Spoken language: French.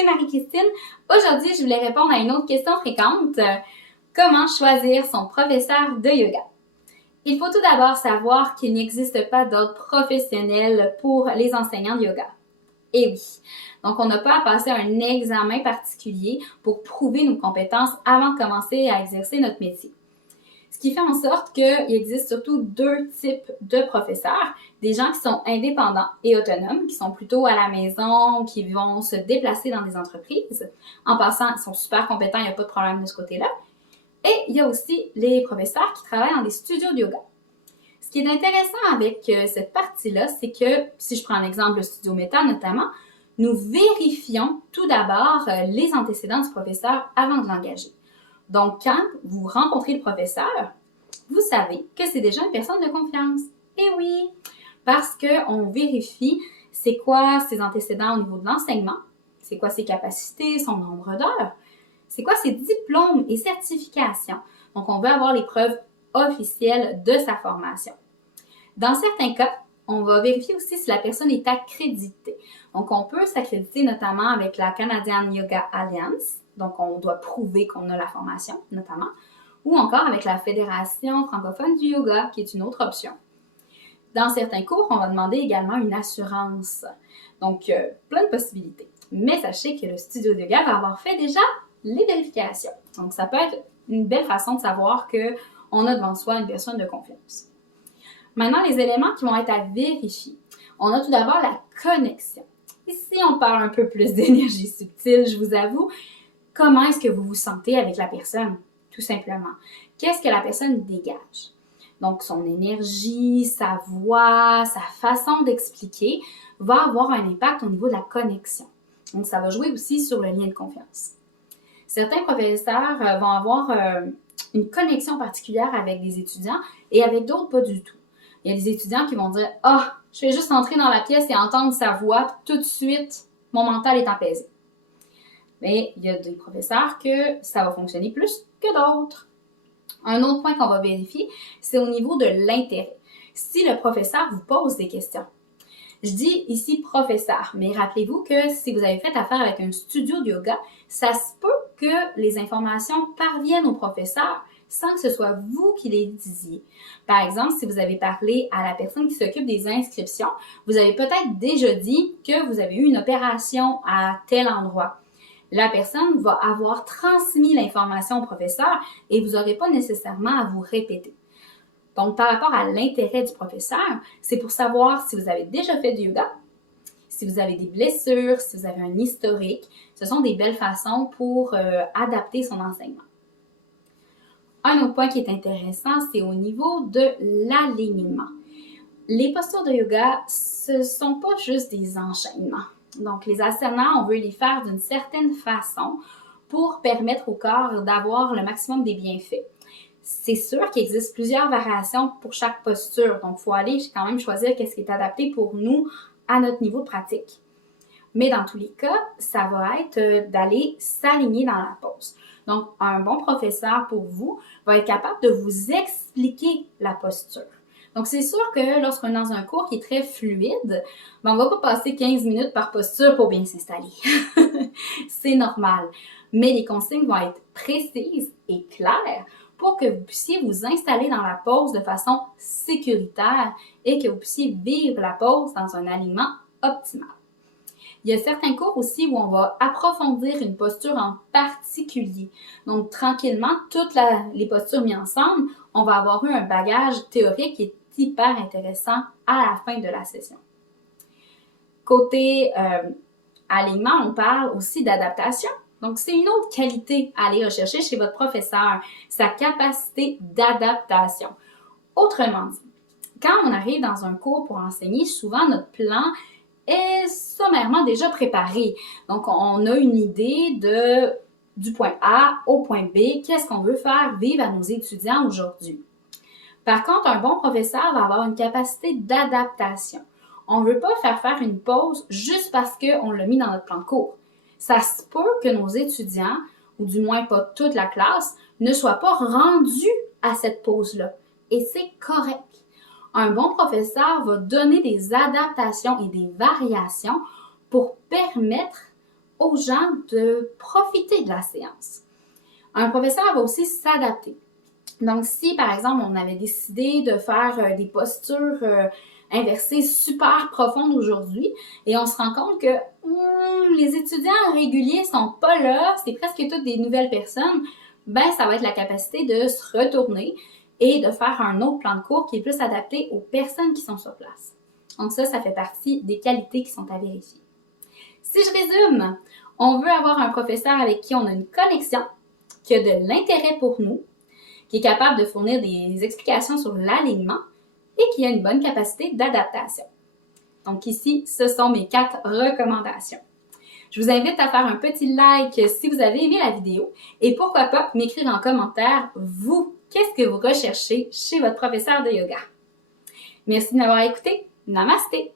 c'est Marie-Christine. Aujourd'hui, je voulais répondre à une autre question fréquente. Comment choisir son professeur de yoga? Il faut tout d'abord savoir qu'il n'existe pas d'ordre professionnel pour les enseignants de yoga. Et oui, donc on n'a pas à passer un examen particulier pour prouver nos compétences avant de commencer à exercer notre métier. Ce qui fait en sorte qu'il existe surtout deux types de professeurs. Des gens qui sont indépendants et autonomes, qui sont plutôt à la maison, qui vont se déplacer dans des entreprises. En passant, ils sont super compétents, il n'y a pas de problème de ce côté-là. Et il y a aussi les professeurs qui travaillent dans des studios de yoga. Ce qui est intéressant avec cette partie-là, c'est que, si je prends l'exemple du studio Meta notamment, nous vérifions tout d'abord les antécédents du professeur avant de l'engager. Donc, quand vous rencontrez le professeur, vous savez que c'est déjà une personne de confiance. Et oui, parce qu'on vérifie c'est quoi ses antécédents au niveau de l'enseignement, c'est quoi ses capacités, son nombre d'heures, c'est quoi ses diplômes et certifications. Donc, on veut avoir les preuves officielles de sa formation. Dans certains cas, on va vérifier aussi si la personne est accréditée. Donc, on peut s'accréditer notamment avec la Canadian Yoga Alliance. Donc, on doit prouver qu'on a la formation, notamment. Ou encore avec la Fédération francophone du yoga, qui est une autre option. Dans certains cours, on va demander également une assurance. Donc, plein de possibilités. Mais sachez que le studio de yoga va avoir fait déjà les vérifications. Donc, ça peut être une belle façon de savoir qu'on a devant soi une personne de confiance. Maintenant, les éléments qui vont être à vérifier. On a tout d'abord la connexion. Ici, on parle un peu plus d'énergie subtile, je vous avoue. Comment est-ce que vous vous sentez avec la personne, tout simplement? Qu'est-ce que la personne dégage? Donc, son énergie, sa voix, sa façon d'expliquer va avoir un impact au niveau de la connexion. Donc, ça va jouer aussi sur le lien de confiance. Certains professeurs vont avoir une connexion particulière avec des étudiants et avec d'autres, pas du tout. Il y a des étudiants qui vont dire « Ah, je vais juste entrer dans la pièce et entendre sa voix, tout de suite, mon mental est apaisé. » Mais il y a des professeurs que ça va fonctionner plus que d'autres. Un autre point qu'on va vérifier, c'est au niveau de l'intérêt. Si le professeur vous pose des questions. Je dis ici professeur, mais rappelez-vous que si vous avez fait affaire avec un studio de yoga, ça se peut que les informations parviennent au professeur sans que ce soit vous qui les disiez. Par exemple, si vous avez parlé à la personne qui s'occupe des inscriptions, vous avez peut-être déjà dit que vous avez eu une opération à tel endroit. La personne va avoir transmis l'information au professeur et vous n'aurez pas nécessairement à vous répéter. Donc, par rapport à l'intérêt du professeur, c'est pour savoir si vous avez déjà fait du yoga, si vous avez des blessures, si vous avez un historique. Ce sont des belles façons pour adapter son enseignement. Un autre point qui est intéressant, c'est au niveau de l'alignement. Les postures de yoga, ce ne sont pas juste des enchaînements. Donc, les asanas, on veut les faire d'une certaine façon pour permettre au corps d'avoir le maximum des bienfaits. C'est sûr qu'il existe plusieurs variations pour chaque posture. Donc, il faut aller quand même choisir qu'est-ce qui est adapté pour nous à notre niveau de pratique. Mais dans tous les cas, ça va être d'aller s'aligner dans la pose. Donc, un bon professeur pour vous va être capable de vous expliquer la posture. Donc, c'est sûr que lorsqu'on est dans un cours qui est très fluide, on ne va pas passer 15 minutes par posture pour bien s'installer. C'est normal. Mais les consignes vont être précises et claires pour que vous puissiez vous installer dans la pose de façon sécuritaire et que vous puissiez vivre la pose dans un alignement optimal. Il y a certains cours aussi où on va approfondir une posture en particulier. Donc, tranquillement, toutes les postures mises ensemble, on va avoir eu un bagage théorique qui est hyper intéressant à la fin de la session. Côté alignement, on parle aussi d'adaptation. Donc, c'est une autre qualité à aller rechercher chez votre professeur, sa capacité d'adaptation. Autrement dit, quand on arrive dans un cours pour enseigner, souvent notre plan est sommairement déjà préparé. Donc, on a une idée du point A au point B, qu'est-ce qu'on veut faire vivre à nos étudiants aujourd'hui. Par contre, un bon professeur va avoir une capacité d'adaptation. On ne veut pas faire une pause juste parce qu'on l'a mis dans notre plan de cours. Ça se peut que nos étudiants, ou du moins pas toute la classe, ne soient pas rendus à cette pause-là. Et c'est correct. Un bon professeur va donner des adaptations et des variations pour permettre aux gens de profiter de la séance. Un professeur va aussi s'adapter. Donc, si par exemple, on avait décidé de faire des postures inversées super profondes aujourd'hui et on se rend compte que les étudiants réguliers sont pas là, c'est presque toutes des nouvelles personnes, ben ça va être la capacité de se retourner et de faire un autre plan de cours qui est plus adapté aux personnes qui sont sur place. Donc ça fait partie des qualités qui sont à vérifier. Si je résume, on veut avoir un professeur avec qui on a une connexion, qui a de l'intérêt pour nous, qui est capable de fournir des explications sur l'alignement et qui a une bonne capacité d'adaptation. Donc ici, ce sont mes 4 recommandations. Je vous invite à faire un petit like si vous avez aimé la vidéo et pourquoi pas m'écrire en commentaire, vous, qu'est-ce que vous recherchez chez votre professeur de yoga? Merci de m'avoir écouté. Namasté!